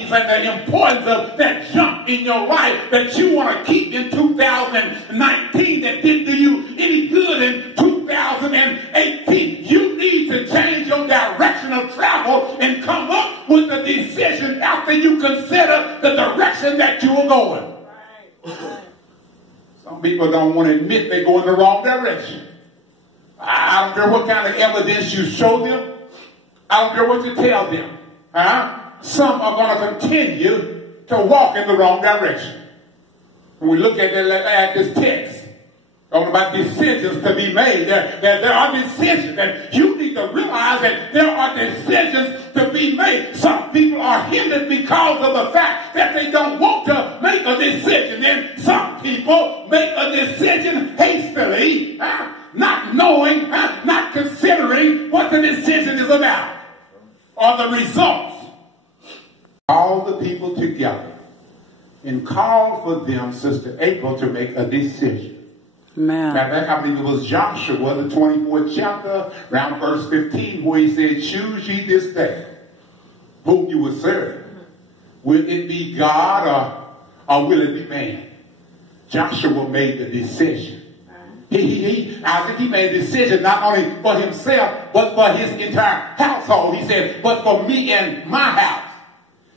and the importance of that jump in your life that you want to keep in 2019 that didn't do you any good in 2018. You need to change your direction of travel and come up with a decision after you consider the direction that you are going. Some people don't want to admit they go in the wrong direction. I don't care what kind of evidence you show them. I don't care what you tell them. Some are going to continue to walk in the wrong direction. When we look at this text, talking about decisions to be made, there are decisions, and you need to realize that there are decisions to be made. Some people are hindered because of the fact that they don't want to make a decision, and some people make a decision hastily, not knowing, not considering what the decision is about or the results. All the people together and called for them, Sister April, to make a decision. Man. Now, I believe it was Joshua, the 24th chapter, around verse 15, where he said, choose ye this day whom you will serve. Will it be God or will it be man? Joshua made the decision. I think he made a decision not only for himself, but for his entire household. He said, but for me and my house.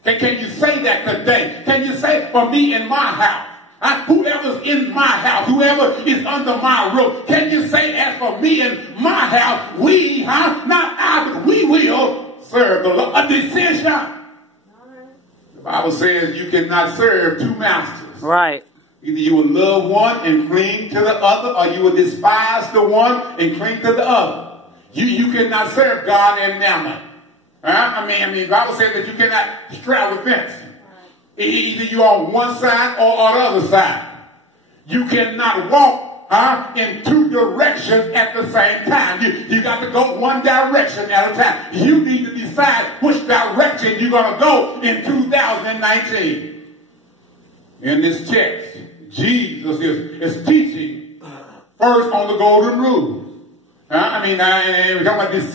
Can you say that today? Can you say for me and my house? Whoever's in my house, whoever is under my roof, can you say as for me and my house, we, not I, but we will serve the Lord? A decision. The Bible says you cannot serve two masters. Right. Either you will love one and cling to the other, or you will despise the one and cling to the other. You cannot serve God and mammon. I mean, the Bible says that you cannot straddle the fence. Either you're on one side or on the other side. You cannot walk in two directions at the same time. You got to go one direction at a time. You need to decide which direction you're going to go in 2019. In this text, Jesus is teaching first on the golden rule. We're talking about this.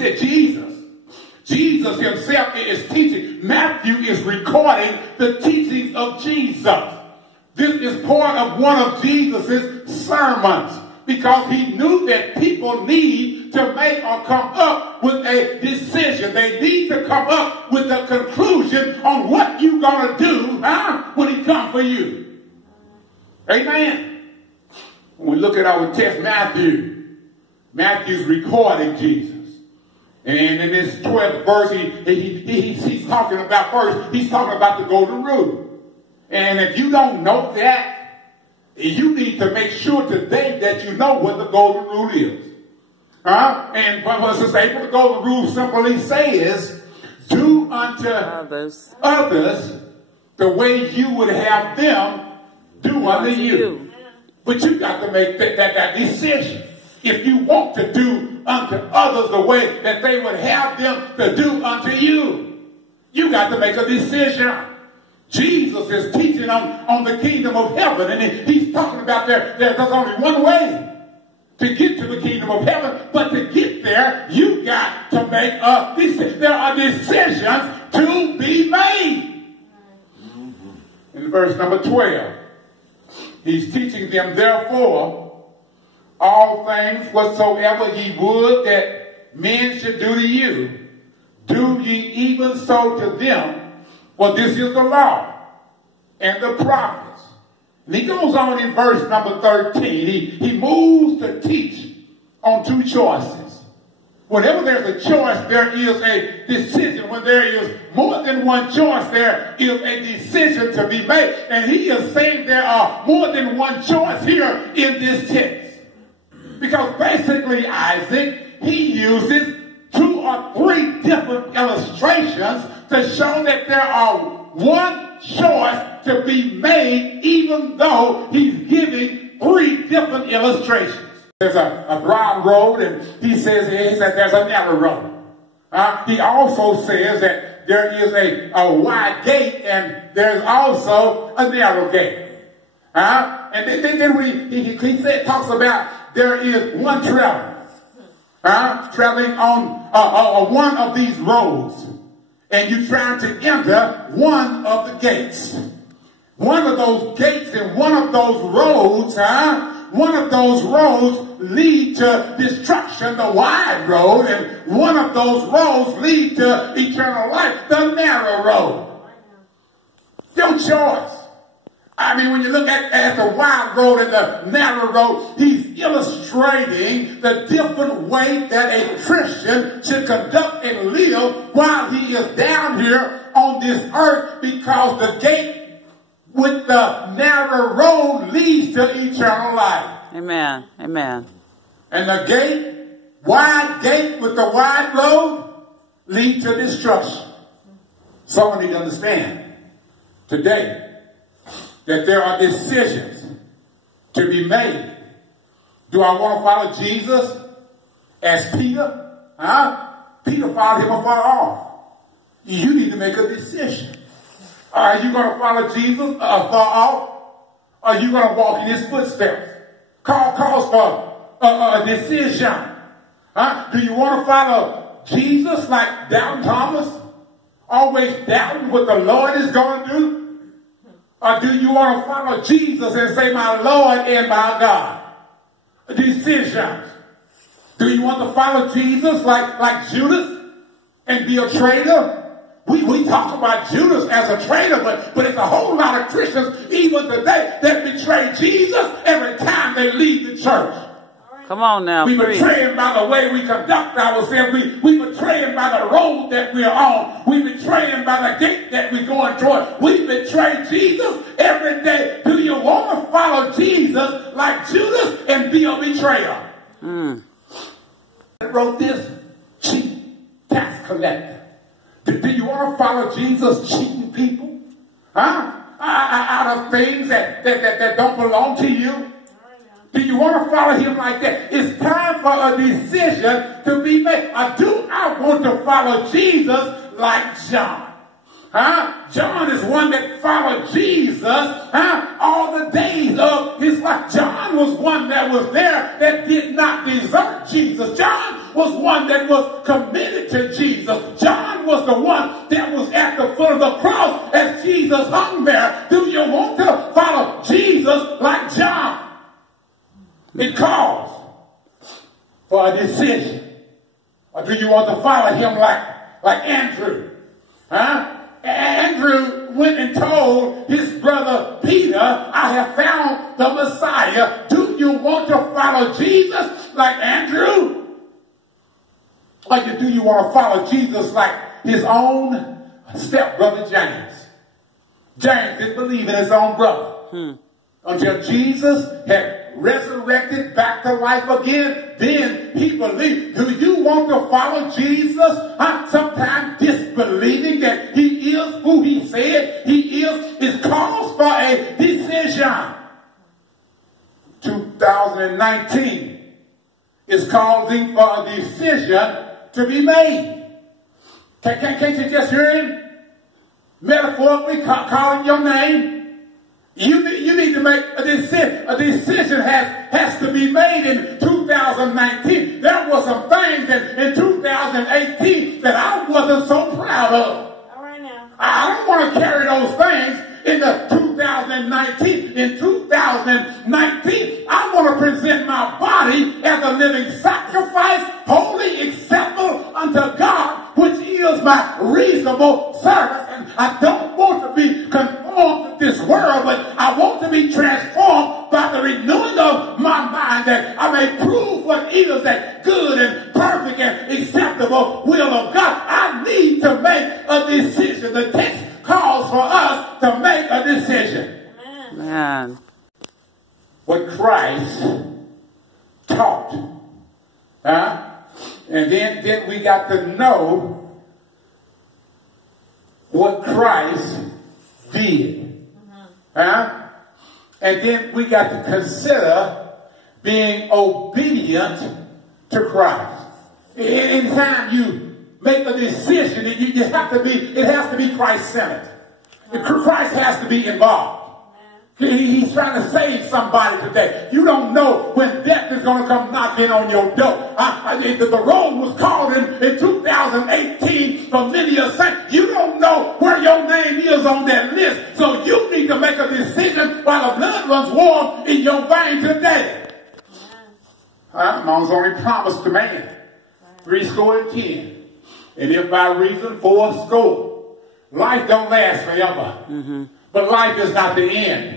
Jesus himself is teaching. Matthew is recording the teachings of Jesus. This is part of one of Jesus' sermons because he knew that people need to make or come up with a decision. They need to come up with a conclusion on what you're going to do when he comes for you. Amen. When we look at our text, Matthew's recording Jesus. And in this 12th verse, he's talking about first, he's talking about the golden rule. And if you don't know that, you need to make sure today that you know what the golden rule is. And Sister April, the golden rule simply says, do unto others the way you would have them do unto you. But you got to make that decision. If you want to do unto others the way that they would have them to do unto you, you got to make a decision. Jesus is teaching on the kingdom of heaven, and he's talking about there's only one way to get to the kingdom of heaven, but to get there, you got to make a decision. There are decisions to be made. In verse number 12, he's teaching them, therefore, all things whatsoever ye would that men should do to you, do ye even so to them, for this is the law and the prophets. And he goes on in verse number 13. He moves to teach on two choices. Whenever there's a choice, there is a decision. When there is more than one choice, there is a decision to be made. And he is saying there are more than one choice here in this text. Because basically, Isaac, he uses 2 or 3 different illustrations to show that there are one choice to be made, even though he's giving 3 different illustrations. There's a broad road, and he says there's a narrow road. He also says that there is a wide gate, and there's also a narrow gate. And then he talks about there is one traveler, traveling on one of these roads. and you're trying to enter one of the gates. One of those gates and one of those roads, one of those roads lead to destruction, the wide road, and one of those roads lead to eternal life, the narrow road. Your choice. I mean, when you look at the wide road and the narrow road, he's illustrating the different way that a Christian should conduct and live while he is down here on this earth, because the gate with the narrow road leads to eternal life. Amen. Amen. And the wide gate with the wide road leads to destruction. Someone need to understand today that there are decisions to be made. Do I want to follow Jesus as Peter? Peter followed him afar off. You need to make a decision. Are you going to follow Jesus afar off? Are you going to walk in his footsteps? Calls for a decision. Do you want to follow Jesus like doubting Thomas? Always doubting what the Lord is going to do? Or do you want to follow Jesus and say, my Lord and my God? Decisions. Do you want to follow Jesus like Judas and be a traitor? We talk about Judas as a traitor, but it's a whole lot of Christians even today that betray Jesus every time they leave the church. Come on now. We betray him by the way we conduct ourselves. We betray him by the road that we're on. We betray him by the gate that we're going toward. We betray Jesus every day. Do you want to follow Jesus like Judas and be a betrayer? Wrote this cheap tax collector. Do you want to follow Jesus cheating people? Out of things that don't belong to you? Do you want to follow him like that? It's time for a decision to be made. Do I want to follow Jesus like John? John is one that followed Jesus all the days of his life. John was one that was there that did not desert Jesus. John was one that was committed to Jesus. John was the one that was at the foot of the cross as Jesus hung there. Do you want to follow Jesus like John? It calls for a decision. Or do you want to follow him like Andrew? Andrew went and told his brother Peter, I have found the Messiah. Do you want to follow Jesus like Andrew? Or do you want to follow Jesus like his own stepbrother James? James didn't believe in his own brother. Until Jesus had resurrected back to life again, then he believed. Do you want to follow Jesus? Sometimes disbelieving that he is who he said he is cause for a decision. 2019 is causing for a decision to be made. Can't you just hear him? Metaphorically calling your name. You need to make a decision. A decision has to be made in 2019. There were some things in 2018 that I wasn't so proud of. All right now. I don't want to carry those things into 2019. In 2019, I want to present my body as a living sacrifice, holy, acceptable unto God, which is my reasonable service. And I don't want to be conformed to this world, but I want to be transformed by the renewing of my mind, that I may prove what is that good and perfect and acceptable will of God. I need to make a decision. The text calls for us to make a decision. Man. What Christ taught. And then we got to know what Christ did. And then we got to consider being obedient to Christ. Anytime you make a decision, it has to be Christ-centered. Christ has to be involved. He's trying to save somebody today. You don't know when death is going to come knocking on your door. The roll was called in 2018 for many a saint. You don't know where your name is on that list. So you need to make a decision while the blood runs warm in your vein today. Mom's only promised to man 70. And if by reason 80. Life don't last forever. But life is not the end.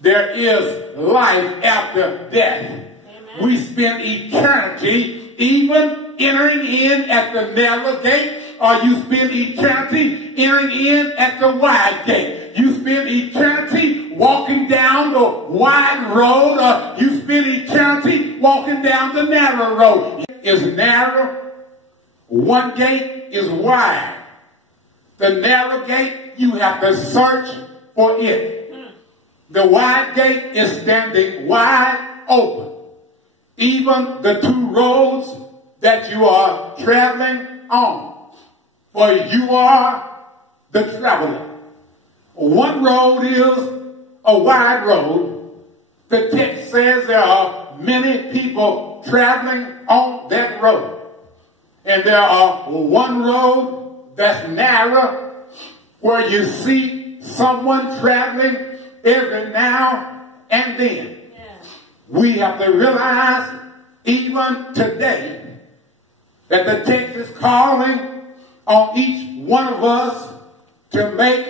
There is life after death. Amen. We spend eternity even entering in at the narrow gate, or you spend eternity entering in at the wide gate. You spend eternity walking down the wide road, or you spend eternity walking down the narrow road. It is narrow. One gate is wide. The narrow gate, you have to search for it. The wide gate is standing wide open. Even the two roads that you are traveling on. For you are the traveler. One road is a wide road. The text says there are many people traveling on that road. And there are one road that's narrow where you see someone traveling every now and then. We have to realize even today that the text is calling on each one of us to make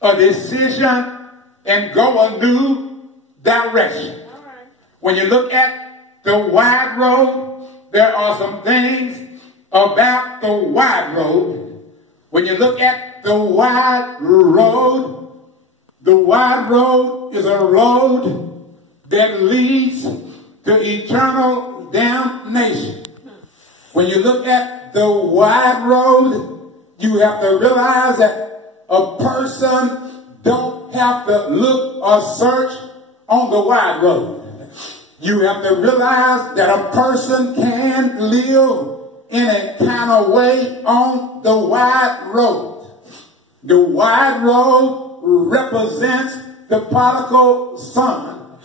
a decision and go a new direction. When you look at the wide road, there are some things about the wide road. When you look at the wide road is a road that leads to eternal damnation. When you look at the wide road, you have to realize that a person don't have to look or search on the wide road. You have to realize that a person can live in a kind of way on the wide road. The wide road represents the prodigal son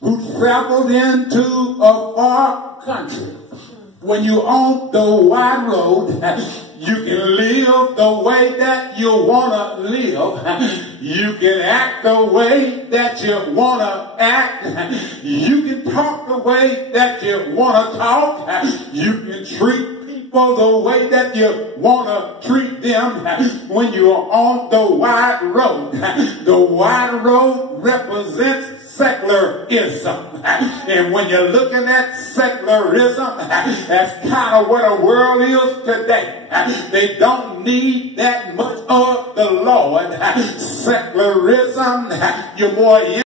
who traveled into a far country. When you're on the wide road, you can live the way that you want to live. You can act the way that you want to act. You can talk the way that you want to talk. You can treat people the way that you want to treat them when you're on the wide road. The wide road represents secularism. And when you're looking at secularism, that's kind of where the world is today. They don't need that much of the Lord. Secularism, you're more